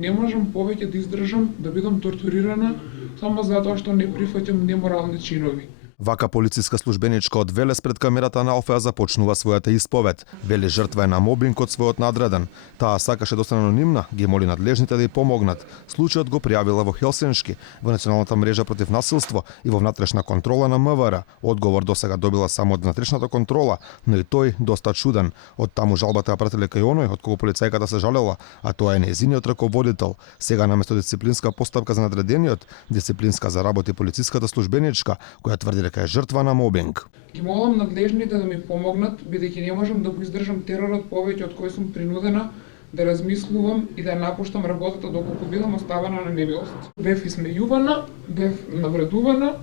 Не можам повеќе да издржам да бидам тортурирана само затоа што не прифаќам неморални чинови. Вака полициска службеничка од Велес пред камерата на Алфеа започнува својата исповед. Вели жртва е на мобинг од својот надреден. Таа сакаше да остане анонимна, ги моли надлежните да ја помогнат. Случајот го пријавила во Хелсиншки, во Националната мрежа против насилство и во внатрешна контрола на МВР. Одговор досега добила само од внатрешната контрола, но и тој доста чуден. Од таму жалбата ја пратиле кај оној од кого полицајката се жалела, а тоа е нејзиниот раководител. Сега наместо дисциплинска постапка за надредениот, дисциплинска за работи полициската службеничка, која тврди дека е жртва на мобинг. Ги молам надлежните да ми помогнат, бидејќи не можам да го издржам теророт повеќе од кој сум принудена да размислувам и да напуштам работата доколку бидам оставена на немилост. Бев исмејувана, бев навредувана,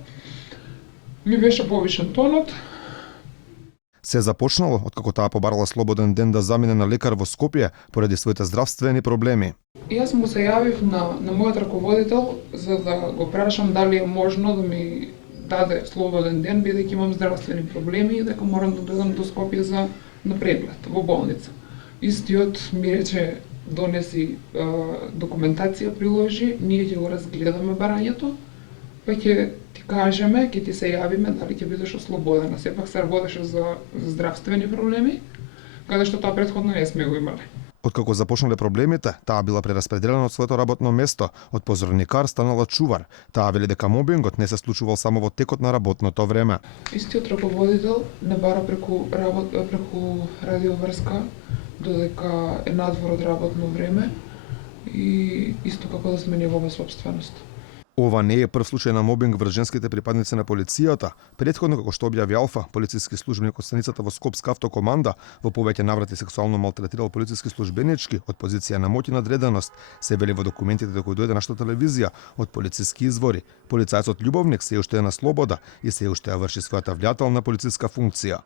ми беше повишен тонот. Се започнало откако таа побарала слободен ден да замине на лекар во Скопје поради своите здравствени проблеми. Јас му се јавив на мојот раководител за да го прашам дали е можно да ми даде слободен ден, бидејќи имам здравствени проблеми и дека морам да дојдам до Скопје за на преглед во болница. Истиот ми рече донеси документација, приложи, ние ќе го разгледаме барањето, па ќе ти кажеме, ќе ти се јавиме дали ќе бидеш ослободена. Сепак се работеше за здравствени проблеми, каде што тоа претходно не сме го имале. Откако започнале проблемите, таа била прераспределена од своето работно место, од позорникар станала чувар. Таа вели дека мобингот не се случувал само во текот на работното време. Истиот раководител не бара преку радиоврска, додека е надвор од работно време и исто како да сме негова собственост. Ова не е прв случај на мобинг врз женските припадници на полицијата. Претходно, како што објави Алфа, полициски службеник од станицата во Скопска автокоманда, во повеќе наврати сексуално малтретирал полициски службенички од позиција на моќ и надреденост, се вели во документите кои дојде нашата телевизија од полициски извори. Полицајецот љубовник се уште е на слобода и се уште ја врши својата влијателна полициска функција.